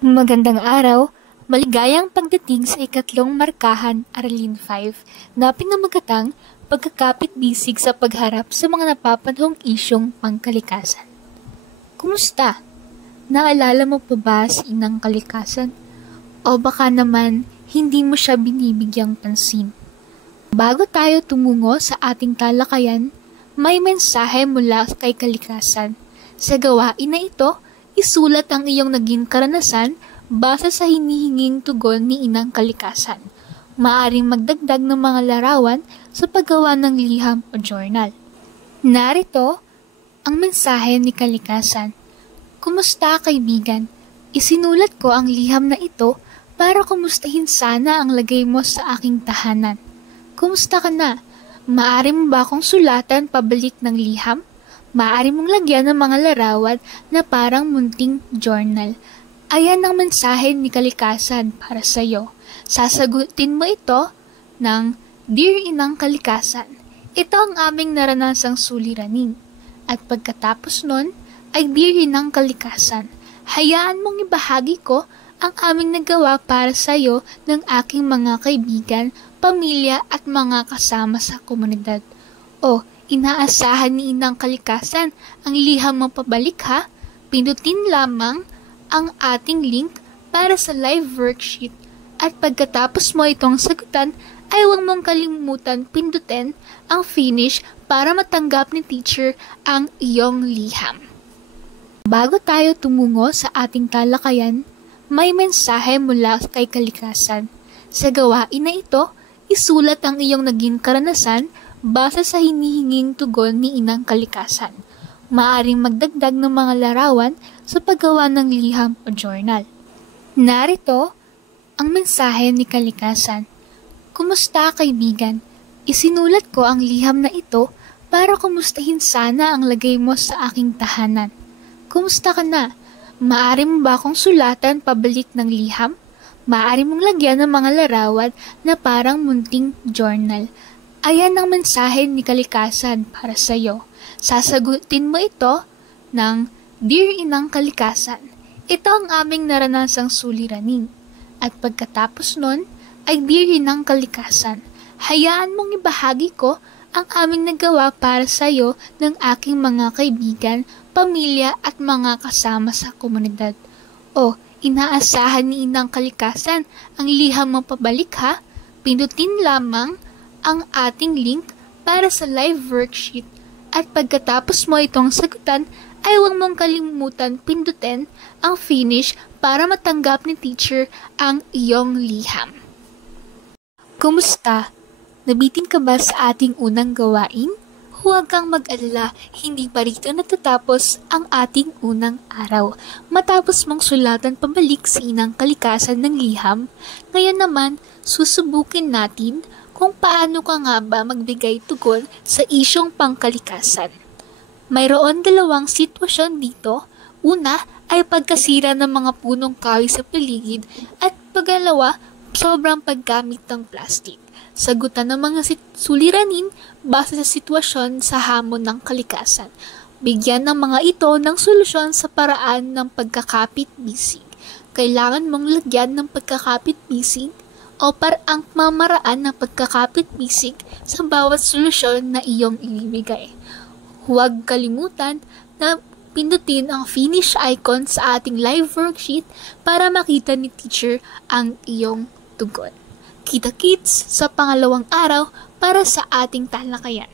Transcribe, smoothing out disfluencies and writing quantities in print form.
Magandang araw, maligayang pagdating sa ikatlong markahan Aralin 5 na pinamagatang pagkakapit-bisig sa pagharap sa mga napapanahong isyong pangkalikasan. Kumusta? Naalala mo pa ba si Inang Kalikasan? O baka naman hindi mo siya binibigyang pansin? Bago tayo tumungo sa ating talakayan, may mensahe mula kay Kalikasan. Sa gawain na ito, isulat ang iyong naging karanasan base sa hinihinging tugon ni Inang Kalikasan. Maaring magdagdag ng mga larawan sa paggawa ng liham o journal. Narito ang mensahe ni Kalikasan. Kumusta kaibigan? Isinulat ko ang liham na ito para kumustahin sana ang lagay mo sa aking tahanan. Kumusta ka na? Maaari mo ba akong sulatan pabalik ng liham? Maaari mong lagyan ng mga larawan na parang munting journal. Ayan ang mensahe ni Kalikasan para sa iyo. Sasagutin mo ito ng Dear Inang Kalikasan. Ito ang aming naranasang suliranin. At pagkatapos nun ay Dear Inang Kalikasan. Hayaan mong ibahagi ko ang aming nagawa para sa iyo ng aking mga kaibigan, pamilya at mga kasama sa komunidad. O, inaasahan ni Inang Kalikasan ang liham mo pabalik ha. Pindutin lamang ang ating link para sa live worksheet at pagkatapos mo itong sagutan ay huwag mong kalimutan pindutin ang finish para matanggap ni teacher ang iyong liham. Bago tayo tumungo sa ating talakayan, may mensahe mula kay Kalikasan. Sa gawain na ito, isulat ang iyong naging karanasan base sa hinihinging tugon ni Inang Kalikasan. Maaring magdagdag ng mga larawan sa paggawa ng liham o journal. Narito ang mensahe ni Kalikasan. Kumusta kaibigan? Isinulat ko ang liham na ito para kumustahin sana ang lagay mo sa aking tahanan. Kumusta ka na? Maaari mo ba akong sulatan pabalik ng liham? Maaari mong lagyan ng mga larawan na parang munting journal. Ayan ang mensahe ni Kalikasan para sa iyo. Sasagutin mo ito ng Dear Inang Kalikasan. Ito ang aming naranasang suliranin. At pagkatapos nun ay Dear Inang Kalikasan. Hayaan mong ibahagi ko ang aming nagawa para sa iyo ng aking mga kaibigan, pamilya at mga kasama sa komunidad. O, inaasahan ni Inang Kalikasan ang liham mo pabalik ha. Pindutin lamang ang ating link para sa live worksheet at pagkatapos mo itong sagutan ay huwag mong kalimutan pindutin ang finish para matanggap ni teacher ang iyong liham. Kumusta? Nabitin ka ba sa ating unang gawain? Huwag kang mag-alala, hindi pa rito natatapos ang ating unang araw. Matapos mong sulatan pabalik si Inang Kalikasan ng liham, ngayon naman susubukin natin kung paano ka nga ba magbigay tugon sa isyong pangkalikasan. Mayroon dalawang sitwasyon dito. Una ay pagkasira ng mga punong kahoy sa paligid at pagalawa, sobrang paggamit ng plastic. Sagutan ng mga suliranin base sa sitwasyon sa hamon ng kalikasan. Bigyan ng mga ito ng solusyon sa paraan ng pagkakapit-bisig. Kailangan mong lagyan ng pagkakapit-bisig o paraang mamaraan ng pagkakapit-bisig sa bawat solusyon na iyong ibibigay. Huwag kalimutan na pindutin ang finish icon sa ating live worksheet para makita ni teacher ang iyong tugon. Kita-kits sa pangalawang araw para sa ating talakayan.